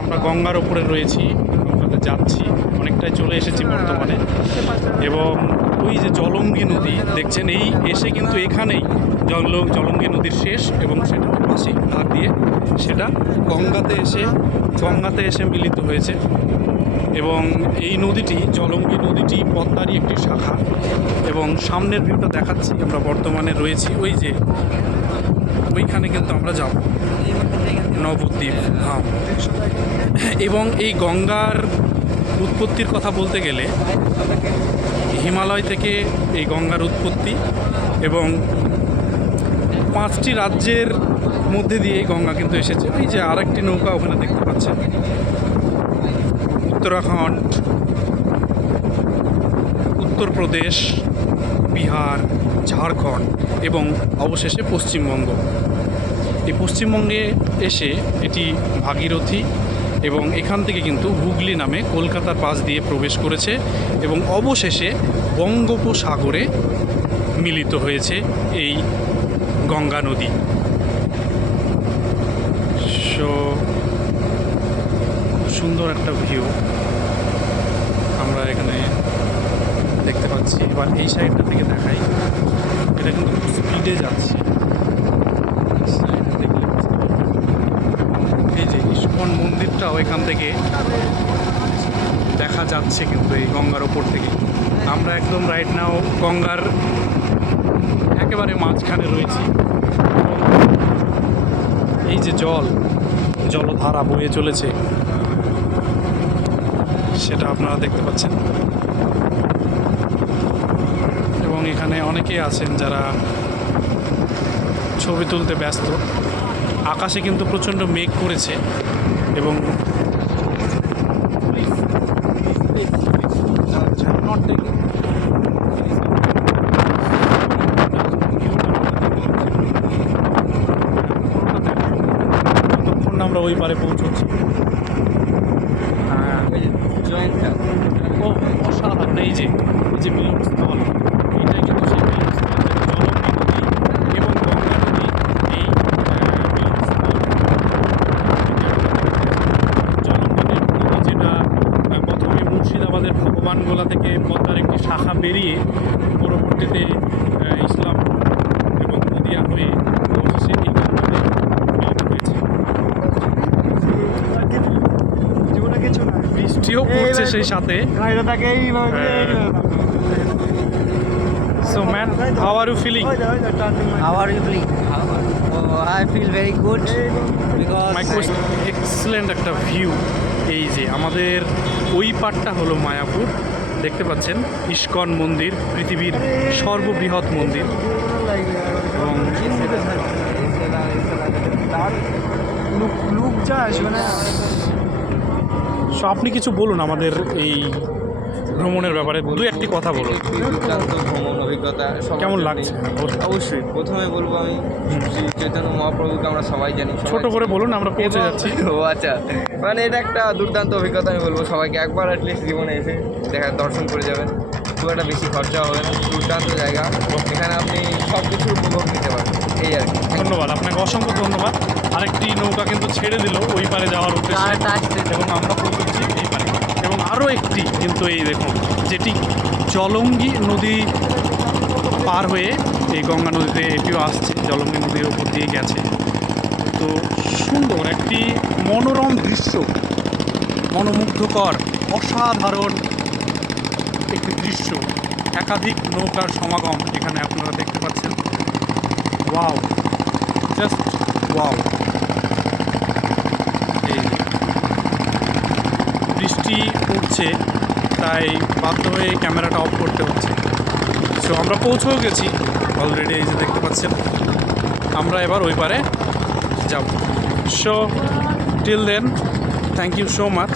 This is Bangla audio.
আমরা গঙ্গার ওপরে রয়েছি, গঙ্গাতে যাচ্ছি, অনেকটাই চলে এসেছি বর্তমানে। এবং ওই যে জলঙ্গি নদী দেখছেন, এই এসে কিন্তু এখানেই জলঙ্গি নদীর শেষ, এবং সেটা পাশেই ধার দিয়ে সেটা গঙ্গাতে এসে মিলিত হয়েছে। এবং এই নদীটি, জলঙ্গি নদীটি পদ্মারই একটি শাখা। এবং সামনের ভিউটা দেখাচ্ছি, আমরা বর্তমানে রয়েছি ওই যে ওইখানে, কিন্তু আমরা যাব নবদ্বীপ ধাম। এবং এই গঙ্গার উৎপত্তির কথা বলতে গেলে হিমালয় থেকে এই গঙ্গার উৎপত্তি, এবং 5টি রাজ্যের মধ্যে দিয়ে এই গঙ্গা কিন্তু এসেছে। এই যে আরেকটি নৌকা ওখানে দেখতে পাচ্ছেন, উত্তরাখণ্ড, উত্তরপ্রদেশ, বিহার, ঝাড়খণ্ড এবং অবশেষে পশ্চিমবঙ্গ। এই পশ্চিমবঙ্গে এসে এটি ভাগীরথী, এবং এখান থেকে কিন্তু হুগলি নামে কলকাতার পাশ দিয়ে প্রবেশ করেছে, এবং অবশেষে বঙ্গোপসাগরে মিলিত হয়েছে এই গঙ্গা নদী। সো খুব সুন্দর একটা ভিউ আমরা এখানে দেখতে পাচ্ছি। এবার এই সাইডটা থেকে দেখাই, এটা কিন্তু খুব স্পিডে যাচ্ছে। এই যে ইস্কন মন্দিরটাও এখান থেকে দেখা যাচ্ছে, কিন্তু এই গঙ্গার ওপর থেকে। আমরা একদম রাইট নাও গঙ্গার একেবারে মাঝখানে রয়েছি। এই যে জলধারা বয়ে চলেছে, সেটা আপনারা দেখতে পাচ্ছেন। এবং এখানে অনেকেই আছেন যারা ছবি তুলতে ব্যস্ত। আকাশে কিন্তু প্রচণ্ড মেঘ করেছে, এবং আমরা ওই পারে পৌঁছচ্ছি। ও অসাধারণ! এই যে মিলনস্থল, এইটাই কিন্তু সেই মিলনস্থল, জলঙ্গি নদী এবং গঙ্গা নদী। এই মিলনস্থল জলঙ্গি নদী, যেটা প্রথমে মুর্শিদাবাদের ভগবানগোলা থেকে পদ্মার একটি শাখা বেরিয়ে পরবর্তীতে ইসলাম এবং নদিয়া হয়ে অবশেষে এই গঙ্গাতে মিলিত হয়েছে। বৃষ্টিও পড়ছে সেই সাথে। So man, how are you feeling? How are you feeling? Oh, I feel very good because My question, excellent একটা ভিউ। এই যে আমাদের ওই পাটটা হলো মায়াপুর, দেখতে পাচ্ছেন ইস্কন মন্দির, পৃথিবীর সর্ববৃহৎ মন্দির। এবং সো আপনি কিছু বলুন আমাদের এই ভ্রমণের ব্যাপারে, দু একটি কথা বলুন। দুর্দান্ত ভ্রমণ অভিজ্ঞতা কেমন লাগছে? অবশ্যই প্রথমে বলবো আমি শ্রী চৈতন্য মহাপ্রভুকে আমরা সবাই জানি। ছোট করে বলুন, আমরা পৌঁছে যাচ্ছি। ও আচ্ছা, মানে এটা একটা দুর্দান্ত অভিজ্ঞতা। আমি বলবো সবাইকে একবার অ্যাটলিস্ট জীবনে এসে দর্শন করে যাবেন। খুব একটা বেশি খরচা হবে না, দুর্দান্ত জায়গা, এখানে আপনি সব কিছুর উপভোগ নিতে পারবেন। এই আর কি। ধন্যবাদ আপনাকে, অসংখ্য ধন্যবাদ। আরেকটি নৌকা কিন্তু ছেড়ে দিল ওই পারে যাওয়ার উদ্দেশ্যে, এবং আমরা পৌঁছচ্ছি এই পারে। এবং আরও একটি কিন্তু এই দেখুন, যেটি জলঙ্গি নদী পার হয়ে এই গঙ্গা নদীতে এটিও আসছে, জলঙ্গি নদীর ওপর দিয়ে গেছে। তো সুন্দর একটি মনোরম দৃশ্য, মনোমুগ্ধকর, অসাধারণ একটি দৃশ্য। একাধিক নৌকার সমাগম এখানে আপনারা দেখতে পাচ্ছেন। Wow, just wow! এই বৃষ্টি পড়ছে, তাই বাধ্য হয়ে ক্যামেরাটা অফ করতে হচ্ছে। সো আমরা পৌঁছেও গেছি অলরেডি, এই যে দেখতে পাচ্ছেন। আমরা এবার ওই পারে যাব। So till then, thank you so much.